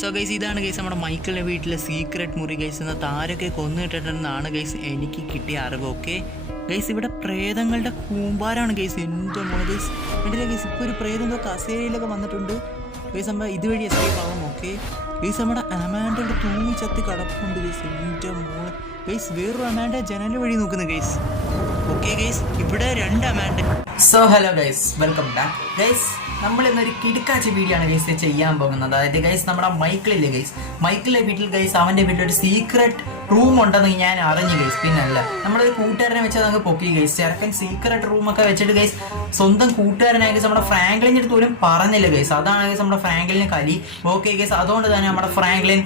So guys ഇതാണ് guys നമ്മുടെ മൈക്കിളിൻ്റെ വീട്ടിലെ സീക്രട്ട് മുറി ഗൈസ്. ഇന്നത്തെ ആരൊക്കെ കൊന്നിട്ടിട്ടെന്നാണ് ഗൈസ് എനിക്ക് കിട്ടിയ അറിവ്. ഓക്കെ ഗൈസ്, ഇവിടെ പ്രേതങ്ങളുടെ കൂമ്പാരാണ് ഗൈസ്. എൻ്റെ മോനെ ഗൈസ് കണ്ടില്ല ഗൈസ്, ഇപ്പോൾ ഒരു പ്രേതം എന്തോ കസേരയിലൊക്കെ വന്നിട്ടുണ്ട് ഗൈസ്. നമ്മൾ ഇതുവഴി എസ്കേപ്പ് ആവാം. ഓക്കെ ഗൈസ്, നമ്മുടെ അമാൻഡ തൂങ്ങി ചത്തി കടപ്പുണ്ട് ഗൈസ്. എൻ്റെ മോളെ ഗൈസ്, വേറൊരു അമാൻഡ ജനൽ വഴി നോക്കുന്നു ഗൈസ്. ഓക്കെ ഗൈസ്, ഇവിടെ രണ്ട് Amanda. So hello guys, welcome back guys. നമ്മൾ ഇന്നൊരു കിടുക്കാച്ച വീഡിയോ ആണ് ഗൈസ് ചെയ്യാൻ പോകുന്നത്. അതായത് ഗൈസ് നമ്മുടെ മൈക്കിളില്ലേ ഗൈസ്, മൈക്കിളിലെ വീട്ടിൽ ഗൈസ് അവൻ്റെ വീട്ടിലൊരു സീക്രട്ട് റൂം ഉണ്ടെന്ന് ഞാൻ അറിഞ്ഞു ഗൈസ്. പിന്നല്ല, നമ്മളൊരു കൂട്ടുകാരനെ വെച്ചാൽ നമുക്ക് പൊക്കി ഗൈസ്. ചെറുക്കൻ സീക്രട്ട് റൂമൊക്കെ വെച്ചിട്ട് ഗൈസ് സ്വന്തം കൂട്ടുകാരനായി ഗൈസ് നമ്മുടെ ഫ്രാങ്ക്ലിൻ്റെ അടുത്ത് പോലും പറഞ്ഞില്ല ഗൈസ്. അതാണ് ഗൈസ് നമ്മുടെ ഫ്രാങ്ക്ലിന് കലി. ഓക്കെ ഗൈസ്, അതുകൊണ്ട് തന്നെ നമ്മുടെ ഫ്രാങ്ക്ലിൻ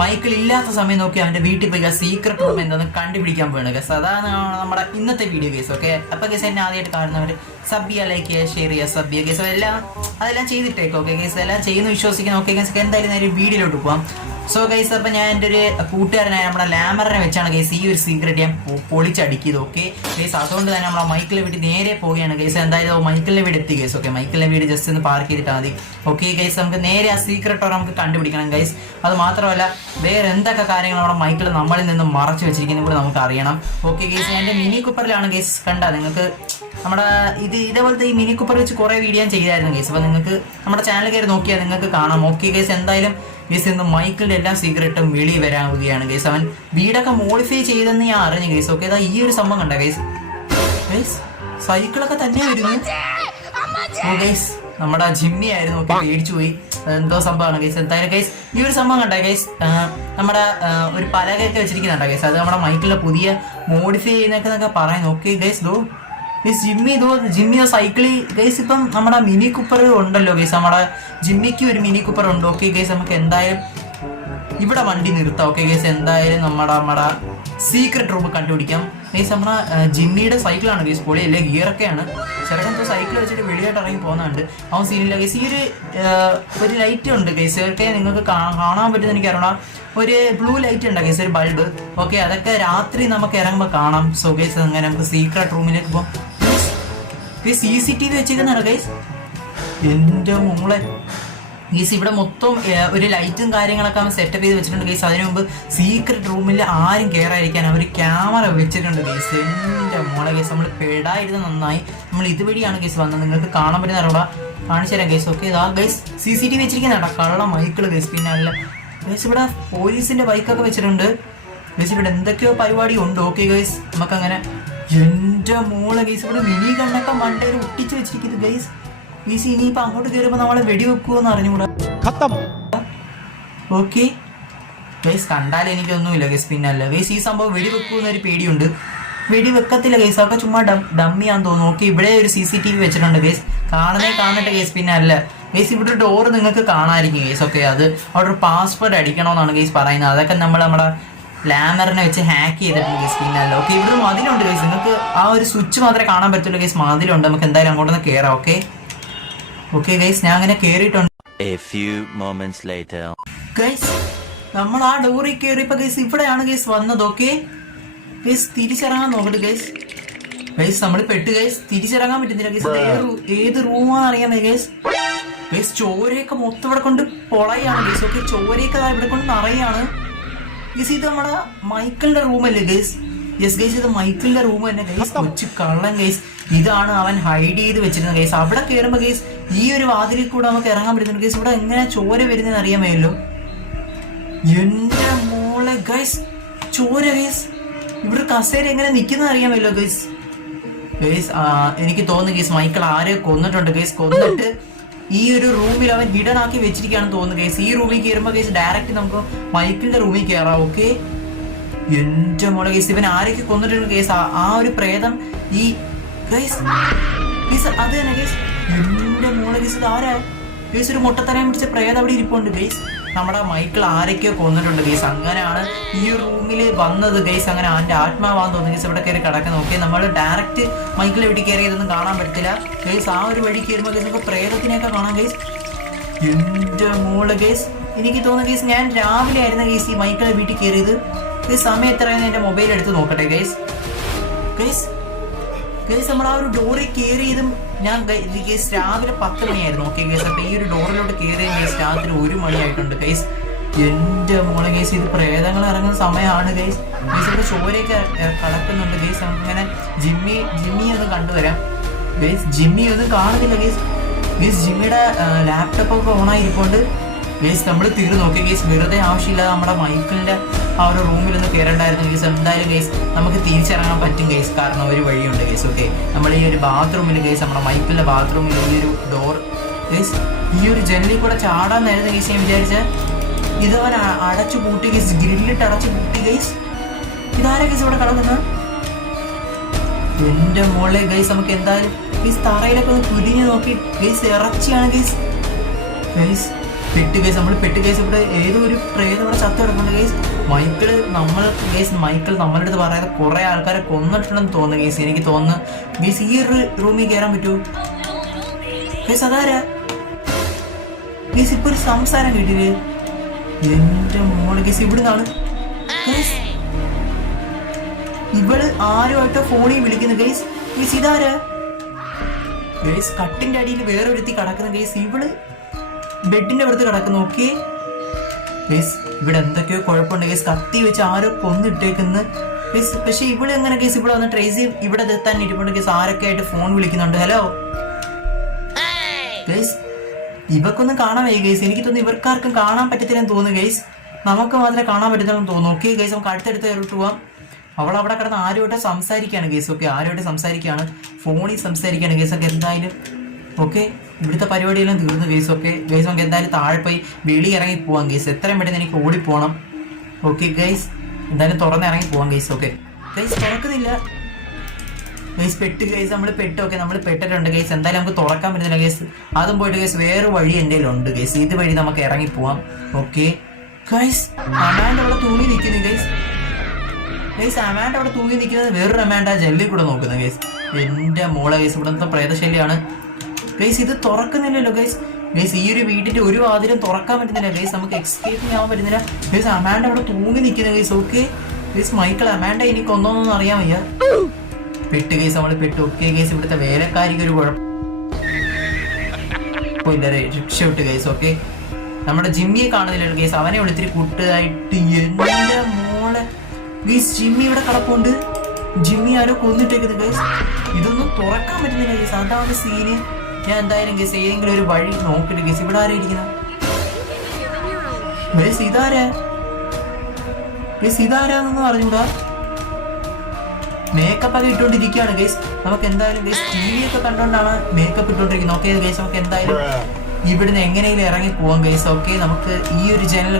മൈക്കിൾ ഇല്ലാത്ത സമയം നോക്കി അവൻ്റെ വീട്ടിൽ പോയി സീക്രട്ട് റൂം എന്താണെന്ന് കണ്ടുപിടിക്കാൻ പോകണം ഗൈസ്. അതാണ് നമ്മുടെ ഇന്നത്തെ വീഡിയോ ഗൈസ്. ഓക്കെ, അപ്പോൾ ഗൈസ് എന്നെ ആദ്യമായിട്ട് കാണുന്നവർ സബ് ചെയ്യുക, ലൈക്ക് ചെയ്യുക, ഷെയർ ചെയ്യുക, സബ് ചെയ്യുക ഗൈസ്. അതെല്ലാം ചെയ്തിട്ടേക്ക്. ഓക്കെ ഗൈസ്, എല്ലാം ചെയ്യുന്നു വിശ്വസിക്കുന്നു. ഓക്കെ ഗൈസ്, എന്തായാലും നേരെ വീഡിയോയിലോട്ട് പോകാം. സോ ഗൈസ്, അപ്പം ഞാൻ എൻ്റെ ഒരു കൂട്ടുകാരനായ നമ്മുടെ ലാമറിനെ വെച്ചാണ് ഗൈസ് ഈ ഒരു സീക്രട്ട് ഞാൻ പൊളിച്ചടിക്കിയത്. ഓക്കെ ഗൈസ്, അതുകൊണ്ട് തന്നെ നമ്മളെ മൈക്കിളിൻ്റെ വീട്ടിൽ നേരെ പോവുകയാണ് ഗൈസ്. എന്തായാലും മൈക്കിളിൻ്റെ വീട് എത്തി ഗൈസ്. ഓക്കെ, മൈക്കിളിൻ്റെ വീട് ജസ്റ്റ് ഒന്ന് പാർക്ക് ചെയ്തിട്ടാൽ മതി. ഓക്കെ ഗൈസ്, നമുക്ക് നേരെ ആ സീക്രട്ട് നമുക്ക് കണ്ടുപിടിക്കണം ഗൈസ്. അത് മാത്രമല്ല വേറെ എന്തൊക്കെ കാര്യങ്ങൾ നമ്മുടെ മൈക്കിൾ നമ്മളിൽ നിന്ന് മറച്ചു വെച്ചിരിക്കുന്നത് കൂടെ നമുക്ക് അറിയണം. ഓക്കെ ഗൈസ്, എൻ്റെ മിനി കൂപ്പറിലാണ് ഗൈസ്. കണ്ടാ നിങ്ങൾക്ക് നമ്മുടെ ഇതേപോലത്തെ ഈ മിനി കൂപ്പർ വെച്ച് കുറേ വീഡിയോ ഞാൻ ചെയ്തായിരുന്നു ഗൈസ്. അപ്പോൾ നിങ്ങൾക്ക് നമ്മുടെ ചാനൽ കയറി നോക്കിയാൽ നിങ്ങൾക്ക് കാണാം. ഓക്കെ ഗൈസ്, എന്തായാലും ഗൈസ് ഇന്ന് മൈക്കിളിൻ്റെ എല്ലാ സീക്രട്ടും വെളി വരാവുകയാണ് ഗൈസ്. അവൻ വീടൊക്കെ മോഡിഫൈ ചെയ്തെന്ന് ഞാൻ അറിഞ്ഞു ഗൈസ്. ഓക്കെ, ഈ ഒരു സംഭവം കണ്ട ഗൈസ്. ഗൈസ് സൈക്കിളൊക്കെ തന്നെ വരുന്നു. ഓ ഗൈസ്, നമ്മുടെ ജിമ്മി ആയിരുന്നു. ഓക്കെ, പേടിച്ചു പോയി. എന്തോ സംഭവമാണ് ഗൈസ്. എന്തായാലും ഗൈസ് ഈ ഒരു സംഭവം കണ്ട ഗൈസ്, നമ്മുടെ ഒരു പലകയൊക്കെ വെച്ചിരിക്കുന്നുണ്ടോ ഗൈസ്. അത് നമ്മുടെ മൈക്കിളിലെ പുതിയ മോഡിഫൈ ചെയ്യുന്നൊക്കെ പറയുന്നു. ഓക്കെ ഗൈസ്, ജിമ്മിയോ സൈക്കിളി ഗൈസ്. ഇപ്പം നമ്മുടെ മിനി കൂപ്പർ ഉണ്ടല്ലോ ഗൈസ്, നമ്മുടെ ജിമ്മിക്ക് ഒരു മിനി കൂപ്പർ ഉണ്ട്. ഓക്കെ ഗൈസ്, നമുക്ക് എന്തായാലും ഇവിടെ വണ്ടി നിർത്താം. ഓക്കെ ഗൈസ്, എന്തായാലും നമ്മുടെ സീക്രട്ട് റൂം കണ്ടുപിടിക്കാം ഗൈസ്. നമ്മുടെ ജിമ്മിയുടെ സൈക്കിളാണ് ഗൈസ്, പൊളി അല്ലേ, ഗിയറൊക്കെയാണ്. ചെറുക്കൻ ഇപ്പോൾ സൈക്കിൾ വെച്ചിട്ട് വെളിയായിട്ട് ഇറങ്ങി പോകുന്നുണ്ട്. അവൻ സീനില്ല ഗൈസ്. ഈ ഒരു ലൈറ്റ് ഉണ്ട് ഗൈസ്. ഒക്കെ നിങ്ങൾക്ക് കാണാൻ പറ്റുന്ന എനിക്കറിയണം. ഒരു ബ്ലൂ ലൈറ്റ് ഉണ്ട് ഗൈസ്, ഒരു ബൾബ്. ഓക്കെ, അതൊക്കെ രാത്രി നമുക്ക് ഇറങ്ങുമ്പോൾ കാണാം. സോ ഗൈസ്, അങ്ങനെ നമുക്ക് സീക്രട്ട് റൂമിലേക്ക് പോകാം. CCTV വെച്ചിരിക്കുന്നുണ്ടോ ഗൈസ്. എൻ്റെ മോളെ ഗൈസ്, ഇവിടെ മൊത്തം ഒരു ലൈറ്റും കാര്യങ്ങളൊക്കെ അവൻ സെറ്റപ്പ് ചെയ്ത് വെച്ചിട്ടുണ്ട് ഗൈസ്. അതിനു മുമ്പ് സീക്രട്ട് റൂമിൽ ആരും കയറാതിരിക്കാൻ അവർ ക്യാമറ വെച്ചിട്ടുണ്ട് ഗൈസ്. എൻ്റെ മോളെ ഗൈസ്, നമ്മൾ പെടായിരുന്നു നന്നായി. നമ്മൾ ഇതുവഴിയാണ് ഗൈസ് വന്നത്. നിങ്ങൾക്ക് കാണാൻ പറ്റുന്ന അറിയാം, കാണിച്ചു തരാം ഗൈസ്. ഓക്കെ, ഇതാ ഗൈസ് CCTV വെച്ചിരിക്കുന്നുണ്ടോ, കള്ള മൈക്കിൾ ഗൈസ്. പിന്നെ അല്ല ഗൈസ്, ഇവിടെ പോലീസിന്റെ ബൈക്കൊക്കെ വെച്ചിട്ടുണ്ട് ഗൈസ്. ഇവിടെ എന്തൊക്കെയോ പരിപാടി ഉണ്ട്. ഓക്കെ ഗൈസ്, നമുക്കങ്ങനെ എൻ്റെ മോളെ ഗൈസ്, ഇവിടെ മിനി കണ്ണൊക്കെ മണ്ടയിൽ ഒട്ടിച്ച് വെച്ചിരിക്കുന്നത് ഗൈസ്. ഗൈസ് ഇനിയിപ്പോൾ അങ്ങോട്ട് കയറുമ്പോൾ നമ്മളെ വെടിവെക്കുമെന്ന് അറിഞ്ഞുകൂടാ. ഓക്കെ ഗൈസ്, കണ്ടാലും എനിക്കൊന്നുമില്ല ഗൈസ്. പിന്നെ അല്ല ഗൈസ്, ഈ സംഭവം വെടിവെക്കുമെന്നൊരു പേടിയുണ്ട്. വെടിവെക്കത്തില്ല ഗൈസ്, അതൊക്കെ ചുമ്മാ ഡമ്മിയാന്ന് തോന്നുന്നു. ഓക്കെ, ഇവിടെ ഒരു CCTV വെച്ചിട്ടുണ്ട് ഗൈസ്. കാണട്ടെ ഗൈസ്. പിന്നെ അല്ല ഗൈസ്, ഇവിടെ ഡോർ നിങ്ങൾക്ക് കാണാതിരിക്കും ഗൈസ്. ഓക്കെ, അത് അവിടെ ഒരു പാസ്വേഡ് അടിക്കണമെന്നാണ് ഗൈസ് പറയുന്നത്. അതൊക്കെ നമ്മുടെ ലാമറിനെ വെച്ച് ഹാക്ക് ചെയ്തിട്ടുണ്ട് ഗൈസ്. പിന്നെ അല്ല ഓക്കെ, ഇവിടെ മതിലുണ്ട് ഗൈസ്. നിങ്ങൾക്ക് ആ ഒരു സ്വിച്ച് മാത്രമേ കാണാൻ പറ്റുള്ളൂ ഗൈസ്. മതിലുണ്ട്, നമുക്ക് എന്തായാലും അങ്ങോട്ടൊന്ന് കയറാം. ഓക്കെ ഗൈസ്, ഞാൻ അങ്ങനെ കയറിയിട്ടുണ്ട്. ഗൈസ് നമ്മൾ ആ ഡോറിൽ കയറിയപ്പോ ഗൈസ് ഇവിടെയാണ് ഗൈസ് വന്നത്. ഓക്കെ ഗൈസ്, തിരിച്ചിറങ്ങാൻ നോക്കട്ടെ ഗൈസ്. നമ്മൾ പെട്ട് ഗൈസ്, തിരിച്ചിറങ്ങാൻ പറ്റുന്നില്ല ഗൈസ്. ഏത് റൂമാണെന്ന് അറിയാൻ ഗൈസ്. ചോരയൊക്കെ മൊത്തം ഇവിടെ കൊണ്ട് പൊളയാണ് ഗൈസ്. ഓക്കെ, ചോരയൊക്കെ ഇവിടെ കൊണ്ട് നിറയാണ് ഗൈസ്. ഇത് നമ്മുടെ മൈക്കിളിന്റെ റൂമല്ലേ ഗൈസ്. യെസ് ഗൈസ്, ഇത് മൈക്കിളിന്റെ റൂം തന്നെ ഗൈസ്. കൊച്ചു കള്ളൻ ഗൈസ്. ഇതാണ് അവൻ ഹൈഡ് ചെയ്ത് വെച്ചിരുന്നത് ഗൈസ്. അവിടെ കയറുമ്പോൾ ഗൈസ് ഈ ഒരു വാതിലിൽ കൂടെ നമുക്ക് ഇറങ്ങാൻ പറ്റുന്നുണ്ട് ഗൈസ്. ഇവിടെ എങ്ങനെ ചോര വരുന്നതെന്ന് അറിയാമല്ലോ. എൻ്റെ മോളെ ഗൈസ്, ചോര ഗൈസ്. ഇവിടെ കസേര എങ്ങനെ നിൽക്കുന്നത് അറിയാമല്ലോ ഗൈസ്. എനിക്ക് തോന്നുന്നു ഗൈസ് മൈക്കിൾ ആരെ കൊന്നിട്ടുണ്ട് ഗൈസ്. കൊന്നിട്ട് ഈ ഒരു റൂമിൽ അവൻ ഹിഡൻ ആക്കി വെച്ചിരിക്കുകയാണെന്ന് തോന്നുന്നു ഗൈസ്. ഈ റൂമിൽ കയറുമ്പോൾ ഗൈസ് ഡയറക്റ്റ് നമുക്ക് മൈക്കിളിന്റെ റൂമിൽ കയറാം. ഓക്കെ, എൻ്റെ മോളെ ഗൈസ്, ഇവൻ ആരൊക്കെ കൊന്നിട്ടുണ്ട് ഗൈസ്. ആ ഒരു പ്രേതം ഈ ഗൈസ് അത് തന്നെ ഗൈസ്. എൻ്റെ മോളെ ഗൈസ്, ഇത് ആരാ ഗൈസ്? ഒരു മുട്ടത്തലയും പിടിച്ച പ്രേതം അവിടെ ഇരിപ്പുണ്ട് ഗൈസ്. നമ്മുടെ മൈക്കിൾ ആരൊക്കെയോ കൊന്നിട്ടുണ്ട് ഗൈസ്. അങ്ങനെയാണ് ഈ റൂമിൽ വന്നത് ഗൈസ്. അങ്ങനെ അവൻ്റെ ആത്മാവാന്ന് തോന്നുന്നു ഗൈസ് ഇവിടെ കയറി കിടക്കാൻ. നോക്കി നമ്മൾ ഡയറക്റ്റ് മൈക്കിൾ എവിടെ കയറിയതൊന്നും കാണാൻ പറ്റത്തില്ല ഗൈസ്. ആ ഒരു വഴി കയറുമ്പോൾ ഗൈസ് നമുക്ക് പ്രേതത്തിനെയൊക്കെ കാണാം ഗൈസ്. എൻ്റെ മോള് ഗൈസ്, എനിക്ക് തോന്നുന്നു ഗൈസ് ഞാൻ രാവിലെ ആയിരുന്നു ഗൈസ് ഈ മൈക്കിളെ വീട്ടിൽ കയറിയത് ഗൈസ്. സമയം എത്രയായിരുന്നു എൻ്റെ മൊബൈൽ എടുത്ത് നോക്കട്ടെ ഗൈസ്. നമ്മൾ ആ ഒരു ഡോറിൽ കയറിയതും ഞാൻ ഗൈസ് രാവിലെ 10 മണിയായിരുന്നു. ഓക്കെ ഗൈസ്, അപ്പോൾ ഈ ഒരു ഡോറിലോട്ട് കയറിയ ഗൈസ് രാത്രി 1 മണിയായിട്ടുണ്ട് ഗൈസ്. എന്റെ മോളെ ഗൈസ്, ഇത് പ്രേതങ്ങൾ ഇറങ്ങുന്ന സമയമാണ് ഗൈസ്. ഗൈസ് ഇവിടെ ചോരയൊക്കെ കളക്കുന്നുണ്ട് ഗൈസ്. നമുക്കിങ്ങനെ ജിമ്മി ഒന്ന് കണ്ടുവരാം ഗൈസ്. ജിമ്മി ഒന്നും കാണുന്നില്ല ഗൈസ്. ഗൈസ് ജിമ്മിയുടെ ലാപ്ടോപ്പ് ഒക്കെ ഓണായിരിക്കൊണ്ട് ഗൈസ് നമ്മൾ തീർന്നു നോക്കി ഗൈസ്. വെറുതെ ആവശ്യമില്ലാതെ നമ്മുടെ മൈക്കിളിന്റെ ആ ഒരു റൂമിലൊന്ന് കയറണ്ടായിരുന്നു ഗൈസ്. എന്തായാലും ഗൈസ് നമുക്ക് തിരിച്ചിറങ്ങാൻ പറ്റും ഗൈസ്, കാരണം ഒരു വഴിയുണ്ട് ഗൈസ്. ഓക്കെ, നമ്മൾ ഈ ഒരു ബാത്റൂമിൽ ഗൈസ്, നമ്മുടെ മൈക്കിളിന്റെ ബാത്റൂമിൽ ഈ ഒരു ഡോർ ഗൈസ്, ഈ ഒരു ജനലിൽ കൂടെ ചാടാന്നായിരുന്നു ഗൈസ് ഞാൻ വിചാരിച്ച. ഇതവൻ അടച്ചു പൂട്ടി ഗൈസ്, ഗ്രില്ലിട്ട് അടച്ചു പൂട്ടി ഗൈസ്. ഇതാരാ ഗൈസ് ഇവിടെ കിടക്കുന്നത്? എന്റെ മോളെ ഗൈസ്, നമുക്ക് എന്തായാലും ഗൈസ് തറയിലൊക്കെ ഒന്ന് കുരിഞ്ഞു നോക്കി ഗൈസ്. ഇറച്ചിയാണ് ഗൈസ്. ഗൈസ് പെട്ട് ഗൈസ്, നമ്മൾ പെട്ട് ഗൈസ്. ഇവിടെ ഏതോ ഒരു പ്രേതം ഇവിടെ ചത്തു കിടക്കുന്നുണ്ട് ഗൈസ്. മൈക്കിൾ നമ്മളുടെ അടുത്ത് പറയാതെ കുറെ ആൾക്കാരെ കൊന്നിട്ടുണ്ടെന്ന് തോന്നുന്നു ഗൈസ്. എനിക്ക് തോന്നുന്നു ഗൈസ് ഈ ഒരു റൂമിൽ കയറാൻ പറ്റൂ ഗൈസ്. അതാരാ ഗൈസ്? ഇപ്പൊ ഒരു സംസാരം കേട്ടില്ലേ? എന്റെ മോള് ഗൈസ്, ഇവിടുന്നാണ് ഗൈസ്. ഇവള് ആരുമായിട്ടോ ഫോണിൽ വിളിക്കുന്നു ഗൈസ്. ഗൈസ് ഇതാരാ ഗൈസ്? കട്ടിന്റെ അടിയിൽ വേറെ ഒരുത്തി കിടക്കുന്നു ഗൈസ്. ഇവള് ബെഡിന്റെ അടുത്ത് കിടക്കുന്നു. ഓക്കെ ഗൈസ്, ഇവിടെ എന്തൊക്കെയോ കുഴപ്പമുണ്ട് ഗൈസ്. കത്തി വെച്ച് ആരോ കൊന്നിട്ടേക്കുന്നു ഗൈസ്. പക്ഷെ ഇവിടെ എങ്ങനെ ഗൈസ് ഇവിടെ വന്ന് ട്രേസി ഇവിടെ തന്നെ ഇരിപ്പുണ്ട് ഗൈസ്. ആരൊക്കെ ആയിട്ട് ഫോൺ വിളിക്കുന്നുണ്ട്. ഹലോ ഗൈസ്, ഇവക്കൊന്നും കാണാൻ വയ്യ ഗൈസ്. എനിക്ക് തോന്നുന്നു ഇവർക്കാർക്കും കാണാൻ പറ്റത്തില്ലെന്ന് തോന്നുന്നു ഗൈസ്. നമുക്ക് മാത്രമേ കാണാൻ പറ്റത്തില്ലെന്ന് തോന്നുന്നു. ഓക്കെ ഗൈസ്, നമുക്ക് അടുത്തടുത്ത് കയറിട്ട് പോവാം. അവൾ അവിടെ കിടന്ന് ആരുമായിട്ട് സംസാരിക്കുകയാണ് ഗൈസ്. ഓക്കെ, ആരുമായിട്ട് സംസാരിക്കുകയാണ്, ഫോണിൽ സംസാരിക്കുകയാണ് ഗൈസ്. ഒക്കെ എന്തായാലും ഓക്കെ, ഇവിടുത്തെ പരിപാടിയെല്ലാം തീർന്നു ഗൈസ്. ഓക്കെ ഗൈസ്, നമുക്ക് എന്തായാലും താഴെ പോയി വെളി ഇറങ്ങി പോവാം ഗൈസ്. എത്രയും പെട്ടെന്ന് എനിക്ക് ഓടിപ്പോണം. ഓക്കെ ഗൈസ്, എന്തായാലും തുറന്ന് ഇറങ്ങി പോവാം ഗൈസ്. ഓക്കെ ഗൈസ്, തുറക്കുന്നില്ല ഗൈസ്. പെട്ട് ഗൈസ്, നമ്മൾ പെട്ട്. ഓക്കെ, നമ്മൾ പെട്ടിട്ടുണ്ട് ഗൈസ്. എന്തായാലും നമുക്ക് തുറക്കാൻ പറ്റുന്നില്ല ഗൈസ്. അതും പോയിട്ട് ഗൈസ് വേറെ വഴി എൻ്റെ ഉണ്ട് ഗൈസ്. ഇത് വഴി നമുക്ക് ഇറങ്ങി പോവാം. ഓക്കെ ഗൈസ്, അമാൻഡ് അവിടെ തൂങ്ങി നിൽക്കുന്നു ഗൈസ്. ഗൈസ് അമാൻഡ് അവിടെ തൂങ്ങി നിൽക്കുന്നത്, വേറൊരു അമാൻഡ് ആ ജെല്ലിൽ കൂടെ നോക്കുന്നത് ഗൈസ്. എന്റെ മോളെ ഗൈസ്, ഇവിടുത്തെ പ്രേതശല്യാണ് ഗൈസ്. ഇത് തുറക്കുന്നില്ലല്ലോ ഗൈസ്. ഗൈസ് ഈ ഒരു വീട്ടിന്റെ ഒരു വാതിലും തുറക്കാൻ പറ്റുന്നില്ല ഗൈസ്. നമുക്ക് എക്സ്കേപ്പിംഗ് ആവാൻ പറ്റുന്നില്ല ഗൈസ്. അമാൻഡ് അവിടെ തൂങ്ങി നിൽക്കുന്നത് ഗൈസ്. ഓക്കെ ഗൈസ്, മൈക്കിൾ അമാൻഡ് എനിക്ക് ഒന്നൊന്നും അറിയാൻ വയ്യ. പെട്ട് ഗൈസ്, നമ്മൾ പെട്ട്. ഓക്കെ ഗൈസ്, ഇവിടുത്തെ വേലക്കാരിക്ക് ഒരു കുഴപ്പമില്ല, രക്ഷപ്പെട്ടു ഗൈസ്. ഓക്കെ, നമ്മുടെ ജിമ്മിയെ കാണുന്നില്ലല്ലോ ഗൈസ്. അവനെ വിളിത്തിരി കൂട്ടായിട്ട്. എന്റെ മോളെ ഗൈസ്, ജിമ്മി ഇവിടെ കിടപ്പുണ്ട്. ജിമ്മി ആരോ കൊന്നിട്ടേക്കുന്നത് ഗൈസ്. ഇതൊന്നും തുറക്കാൻ പറ്റുന്നില്ല ഗൈസ്. അതാണ് സീന്. ഞാൻ എന്തായാലും ഗൈസ് ഏതെങ്കിലും ഒരു വഴി നോക്കിട്ട് ഗൈസ്. ഇവിടെ ആരാ ഇരിക്കുന്ന ഗൈസ്? ഇതാരാ ഗൈസ്? ഇതാരാന്നൊന്നും അറിഞ്ഞൂടാ. മേക്കപ്പ് ഒക്കെ ഇട്ടുകൊണ്ടിരിക്കുകയാണ് ഗൈസ്. നമുക്ക് എന്തായാലും ഗൈസ് ടി വി ഒക്കെ കണ്ടുകൊണ്ടാണ് മേക്കപ്പ് ഇട്ടുകൊണ്ടിരിക്കുന്നത്. ഓക്കെ ഗൈസ്, നമുക്ക് എന്തായാലും ഇവിടുന്ന് എങ്ങനെയെങ്കിലും ഇറങ്ങി പോവാം ഗൈസ്. ഓക്കെ, നമുക്ക് ഈ ഒരു ജനൽ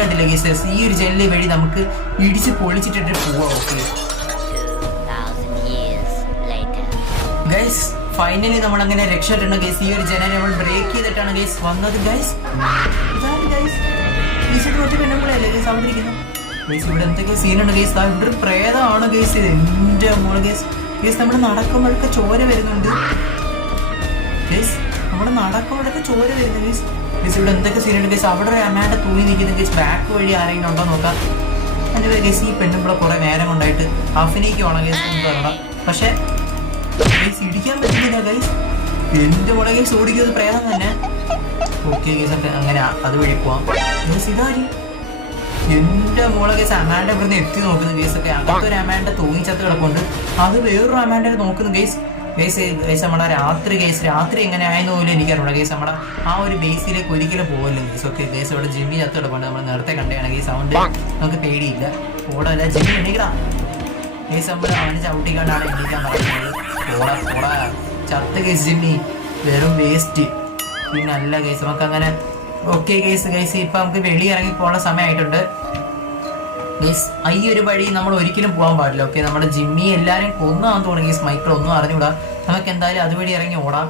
കണ്ടില്ല ഗൈസ്. ഈ ഒരു ജനൽ വഴി നമുക്ക് ഇടിച്ച് പൊളിച്ചിട്ടിട്ട് പോവാം. ഓക്കെ ഗൈസ്, ഫൈനലി നമ്മൾ അങ്ങനെ രക്ഷപ്പെട്ടുണ്ട് ഗൈസ്. ഈ ഒരു ജനൽ നമ്മൾ ബ്രേക്ക് ചെയ്തിട്ടാണ് ഗൈസ് വന്നത് ഗൈസ്. ഇതാണ് ഗൈസ്, മറ്റു പെണ്ണുങ്ങളല്ലേ ഗൈസ് അവതരിക്കുന്നു ഗൈസ്. ഇവിടെ എന്തൊക്കെ സീനുണ്ട് ഗൈസ്. ഇവിടെ ഒരു പ്രേതമാണ് ഗൈസ്. എന്റെ മോള് ഗൈസ്. ഗൈസ് നമ്മൾ നടക്കുമ്പോഴൊക്കെ ചോര വരുന്നുണ്ട് ഗൈസ്. നമ്മുടെ നടക്കുമ്പോഴൊക്കെ ചോര വരുന്നു ഗൈസ്. ഗൈസ് ഇവിടെ എന്തൊക്കെ സീനുണ്ട് ഗൈസ്. അവിടെ ഒരു അമാൻഡ് തൂങ്ങി നിൽക്കുന്നു ഗൈസ്. ബാക്ക് വഴി ആരെങ്കിലും ഉണ്ടോ നോക്കാം. എൻ്റെ ഗൈസ്, ഈ പെണ്ണുമ്പോൾ കുറെ നേരം കൊണ്ടായിട്ട് അഭിനയിക്കുവാണ് ഗൈസ് എന്ന് പറയണം. പക്ഷെ ഗൈസ് ഇടിക്കാൻ പറ്റുന്നില്ല ഗൈസ്. എന്റെ മോളെ ഗൈസ്, ഓടിക്കുന്നത് പ്രേതം തന്നെ. ഓക്കെ ഗൈസ്, അങ്ങനെ അതുവഴി പോവാം ഗൈസ്. ഇതാരും എന്റെ മോളെ കേസ് അമാൻഡ് ഇവിടുന്ന് എത്തി നോക്കുന്നു ഗൈസ്. ഒക്കെ അകത്തൊരു അമാൻഡ് തൂങ്ങിച്ചത്ത് കിടപ്പുണ്ട്. അത് വേറൊരു അമാൻഡ് നോക്കുന്നു ഗൈസ്. ഗൈസ് നമ്മുടെ രാത്രി എങ്ങനെ ആയെന്ന് പോലും എനിക്കറിയണം ഗൈസ്. നമ്മുടെ ആ ഒരു ബേസിലേക്ക് ഒരിക്കലും പോകല്ലോ ഗൈസ്. ഓക്കെ ഗൈസ്, ഇവിടെ ജിമ്മി ചത്ത് കിടപ്പുണ്ട്. നമ്മൾ നേരത്തെ കണ്ടതാണ് ഗൈസ്. അതുകൊണ്ട് നമുക്ക് പേടിയില്ല. ഓടല്ല ജിമ്മി എണീക്കണം ഗൈസ്. നമ്മൾ അവന് ചവിട്ടിക്കൊണ്ടാണ് എണീക്കാൻ പറയുന്നത്. ഓടാ ചത്ത് ഗൈസ്. ജിമ്മി വെറും വേസ്റ്റ്. പിന്നെ അല്ല ഗൈസ്, നമുക്ക് അങ്ങനെ. ഓക്കെ ഗൈസ്, ഇപ്പൊ നമുക്ക് വെളി ഇറങ്ങി പോകാനുള്ള സമയമായിട്ടുണ്ട് ഗൈസ്. ഈ ഒരു വഴി നമ്മൾ ഒരിക്കലും പോകാൻ പാടില്ല. ഓക്കെ, നമ്മുടെ ജിമ്മി എല്ലാരും കൊന്നാന്ന് തോന്നുന്നു ഗൈസ്. മൈക്കിൾ ഒന്നും അറിഞ്ഞൂടാ. നമുക്ക് എന്തായാലും അതുവഴി ഇറങ്ങി ഓടാം.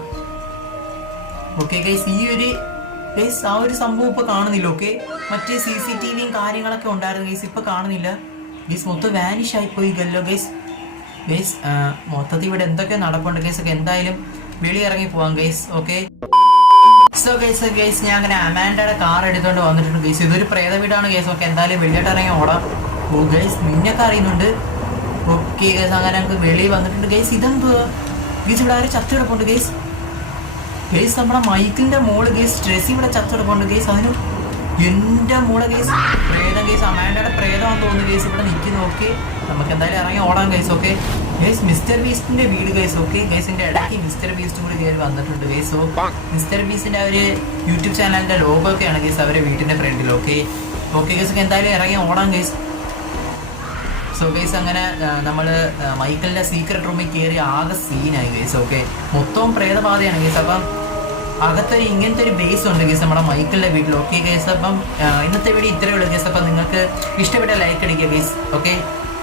ഓക്കെ ഗൈസ്, ഈ ഒരു ഗൈസ് ആ ഒരു സംഭവം ഇപ്പൊ കാണുന്നില്ല. ഓക്കെ, മറ്റേ CCTVയും കാര്യങ്ങളൊക്കെ ഉണ്ടായിരുന്നു ഗൈസ്. ഇപ്പൊ കാണുന്നില്ല ഗൈസ്. മൊത്തം വാനിഷ് ആയിപ്പോയി ഗല്ലോ ഗൈസ്. മൊത്തത്തിൽ ഇവിടെ എന്തൊക്കെ നടപ്പുണ്ട് ഗൈസ്. ഒക്കെ എന്തായാലും വെളി ഇറങ്ങി പോവാം ഗൈസ്. ഓക്കെ, സോ ഗൈസ് ഞാൻ അങ്ങനെ അമാൻഡയുടെ കാർ എടുത്തോണ്ട് വന്നിട്ടുണ്ട് ഗൈസ്. ഇതൊരു പ്രേത വീടാണ് ഗൈസ്. ഓക്കെ, എന്തായാലും വെളിയോട്ട് ഇറങ്ങി ഓടാം. ഓ ഗൈസ്, നിന്നൊക്കെ അറിയുന്നുണ്ട്. ഓക്കെ ഗൈസ്, അങ്ങനെ നമുക്ക് വെളിയിൽ വന്നിട്ടുണ്ട് ഗൈസ്. ഇതെന്തുവാ ഗൈസ്? ഇവിടെ ആരും ചത്തു കിടപ്പുണ്ട് ഗൈസ്. നമ്മുടെ മൈക്കിളിന്റെ മോള് ഗൈസ് ഡ്രസ് ഇവിടെ ചത്തു കിടപ്പുണ്ട് ഗൈസ്. അതിന് എൻ്റെ മോളെ കേസ് പ്രേതം കേസ് അമാൻഡയുടെ പ്രേതമാണെന്ന് തോന്നുന്നു കേസ് ഇവിടെ നിൽക്കി നോക്കി നമുക്ക് എന്തായാലും ഇറങ്ങി ഓടാൻ കേസ്. ഓക്കെ ഗൈസ് മിസ്റ്റർ ബീസ്റ്റിന്റെ വീട് കേസ്. ഓക്കെ ഗൈസിന്റെ ഇടയ്ക്ക് മിസ്റ്റർ ബീസ്റ്റും കൂടി കയറി വന്നിട്ടുണ്ട് കേസ്. സോ മിസ്റ്റർ ബീസ്റ്റിന്റെ ഒരു യൂട്യൂബ് ചാനലിന്റെ ലോഗോ ഒക്കെയാണ് കേസ് അവരെ വീട്ടിന്റെ ഫ്രണ്ടിൽ. ഓക്കെ കേസ് എന്തായാലും ഇറങ്ങി ഓടാൻ കേസ്. സോ ഗൈസ് അങ്ങനെ നമ്മൾ മൈക്കിളിന്റെ സീക്രട്ട് റൂമിൽ കയറി ആകെ സീനായി കേസ്. ഓക്കെ മൊത്തവും പ്രേതബാധയാണ് കേസ്. അപ്പം അകത്തൊരു ഇങ്ങനത്തെ ഒരു ബേസ് ഉണ്ട് കേസ് നമ്മുടെ മൈക്കിളിന്റെ വീട്ടിൽ. ഓക്കെ കേസ് അപ്പം ഇന്നത്തെ വീഡിയോ ഇത്രയേ ഉള്ളൂ കേസ്. അപ്പം നിങ്ങൾക്ക് ഇഷ്ടപ്പെട്ട ലൈക്ക് അടിക്കുക കേസ്. ഓക്കെ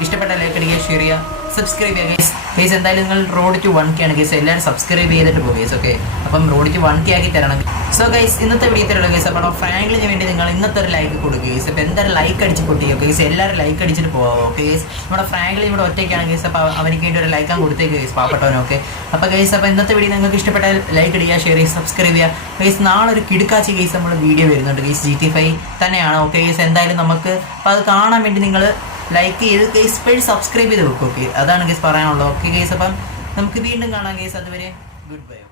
ഇഷ്ടപ്പെട്ട ലൈക്ക് അടിക്കുക, ഷെയർ ചെയ്യുക, സബ്സ്ക്രൈബ് ചെയ്യുക കേസ്. എന്തായാലും നിങ്ങൾ റോഡ് ടു 1K ആണ് കേസ്. എല്ലാവരും സബ്സ്ക്രൈബ് ചെയ്തിട്ട് പോകും കേസ്. ഓക്കെ അപ്പം റോഡ് ടു 1K ആക്കി തരണം. സോ ഗൈസ് ഇന്നത്തെ വീഡിയോ ഇത്രയേ ഉള്ളൂ കേസ്. അപ്പോൾ ഫ്രാങ്ക്ലിന് വേണ്ടി നിങ്ങൾ ഇന്നത്തെ ഒരു ലൈക്ക് കൊടുക്കുക കേസ്. അപ്പോൾ എന്തായാലും ലൈക്ക് അടിച്ച് പൊട്ടിയോ കേസ്. എല്ലാവരും ലൈക്ക് അടിച്ചിട്ട് പോകാം. ഓക്കെ കേസ് നമ്മുടെ ഫ്രാങ്ക്ലിൻ ഇവിടെ ഒറ്റയ്ക്കാണ് കേസ്. അപ്പോൾ അവനിക്ക് വേണ്ടി ഒരു ലൈക്കാൻ കൊടുത്തേക്ക് കേസ് പാവപ്പെട്ടവനൊക്കെ. അപ്പോൾ ഗൈസ് അപ്പോൾ ഇന്നത്തെ വീഡിയോ നിങ്ങൾക്ക് ഇഷ്ടപ്പെട്ട ലൈക്ക് അടിക്കുക, ഷെയർ ചെയ്യുക, സബ്സ്ക്രൈബ് ചെയ്യുക ഗൈസ്. നാളെ ഒരു കിടുക്കാച്ചി കേസ് നമ്മൾ വീഡിയോ വരുന്നുണ്ട് കേസ്. GTA 5 തന്നെയാണ്. ഓക്കെ കേസ് എന്തായാലും നമുക്ക് അപ്പോൾ അത് കാണാൻ വേണ്ടി നിങ്ങൾ ലൈക്ക് ചെയ്ത് കേസ് ഇപ്പോഴും സബ്സ്ക്രൈബ് ചെയ്ത് വെക്കും. ഓക്കെ അതാണ് കേസ് പറയാനുള്ളത്. ഓക്കെ കേസ് അപ്പം നമുക്ക് വീണ്ടും കാണാം കേസ്. അതുവരെ ഗുഡ് ബൈ.